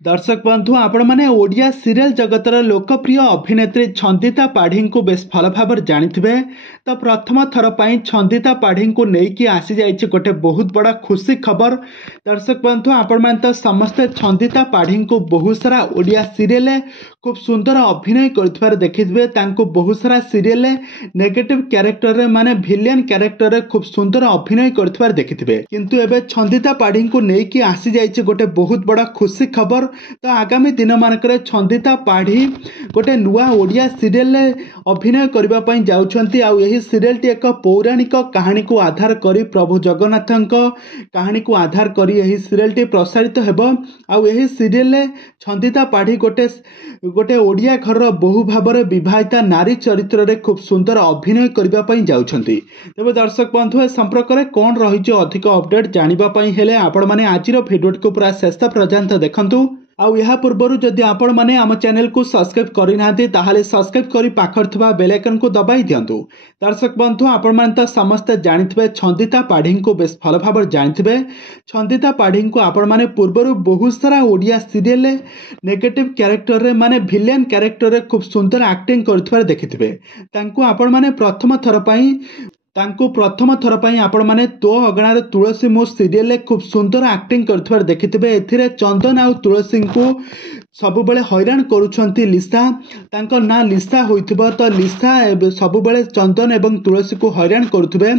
दर्शक बंधु आपण मैंने ओडिया सीरियल जगतर लोकप्रिय अभिनेत्री छंदिता पाढ़ी को बेस भल भाव जानिथिबे। तो प्रथम थर पर छंदिता पाढ़ी को लेकिन आसी जाइए गोटे बहुत बड़ा खुशी खबर। दर्शक बंधु आपण मैंने तो समस्ते छंदिता पाढ़ी को बहुत सारा ओडिया सीरियल खूब सुंदर अभिनय कर देखिथे। बहुत सारा सीरियल नेगेटिव कैरेक्टर माने भिलियन कैरेक्टर खूब सुंदर अभिनय कर देखिथे। किंतु एबे छंदिता पाढ़ी को लेकिन आसी जाइए गोटे बहुत बड़ा खुशी खबर। तो आगामी दिन मानक छंदिता पाढ़ी गोटे नुआ ओडिया सीरियल अभिनय करने जाउछंती। आउ यही सीरियल टी एक पौराणिक कहानी को आधार करी प्रभु जगन्नाथ कहानी को आधार करी यही सीरियल टी प्रसारित हेबो। आउ यही सीरियल छंदिता पाढ़ी गोटे गोटे ओडिया घर बहु भाव विवाहिता नारी चरित्र रे खूब सुंदर अभिनय करने जाउछंती। तेबे दर्शक बंधु ए संपर्क में कौन रही अधिक अपडेट जानापी हेले आपण माने आज भिडियो को पूरा शेष पर्यंत देखंतु। आउ या पूर्वर जदि आपण माने आम चैनल को सब्सक्राइब करना ताहले सब्सक्राइब करी पाखर थिबा बेल आइकन को दबाई दियंतु। दर्शक बंधु आपण माने तो समस्त जानिथिबे छंदिता पाढ़ी को बेस भल भाव जानिथिबे। छंदिता पाढ़ी को आपण माने पूर्वर बहुत सारा ओडिया सीरियल नेगेटिव कैरेक्टर रे माने भिलियन कैरेक्टर रे खूब सुंदर एक्टिंग करथिबार देखिथिबे। तांको आपण माने प्रथम थर पर आपण माने तो अगणार तुलसी मो सीरियल खूब सुंदर एक्टिंग करथिबार देखिथिबे। एथिरे चंदन आउ तुलसी को सब बेले हैरान करुछंती लिसा। तांकर ना लिसा होइथिबो तो लिसा सब बेले चंदन एवं तुलसी को हैरान करुथिबे।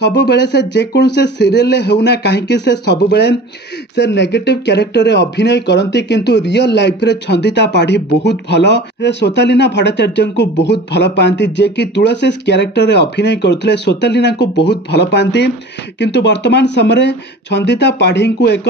सब बेले से जेकोन से सीरियल हेउना काहेकि से सब बेले से नेगेटिव कैरेक्टर रे अभिनय करंती। किंतु रियल लाइफ रे छंदिता पाढ़ी बहुत भलो से सोतालीना भट्टाचार्य को बहुत भल पाती। जे कि तुलसी कैरेक्टर रे अभिनय करथिले सोतालीना को बहुत भल पाती। किंतु वर्तमान समय छंदिता पाढ़ी को एक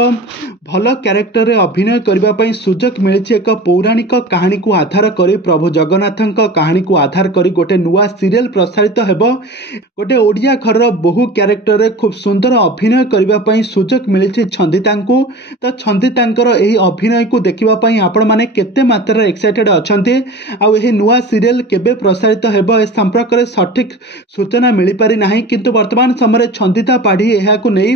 भल कैरेक्टर रे अभिनय करबा पई सुजोग मिली। एक पौराणिक कहानी को आधार करी प्रभु जगन्नाथ कहानी को आधार करी गोटे नुआ सीरियल प्रसारित हेबो। गोटे ओडिया घर बहु कैरेक्टर रे खूब सुंदर अभिनय करबा पई सुजोग मिली छंदिता को। तो छंदितांकर एही अभिनय को देखिबा पई आपण माने केते मात्रा एक्साइटेड अछंती। आ एही नुआ सीरियल केबे प्रसारित हेबो ए संपर्क रे सठिक सूचना मिली पारि नाही। किंतु वर्तमान समय छंदिता पाढ़ी एहा को नै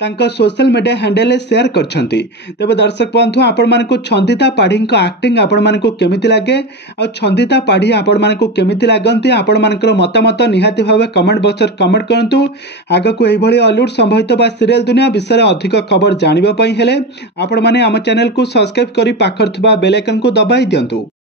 तांका सोशल मीडिया हैंडल शेयर करछंती। तबे दर्शक बंधु आपण माने को छंदिता पाढ़ी एक्टिंग आपण माने को केमिति लागे आ छंदिता पाढ़ी आपण माने को केमिति लागंती आपण मानकर मतामत निहाती भावे कमेंट बॉक्स रे कमेंट करंतु। आगे को एही भली हॉलीवुड संबंधित बा सीरियल दुनिया विषय अधिक खबर जानिबा पई हेले आपण माने आम चैनल को सब्सक्राइब करी पाखर थिबा बेल आइकन को दबाई दियंतु।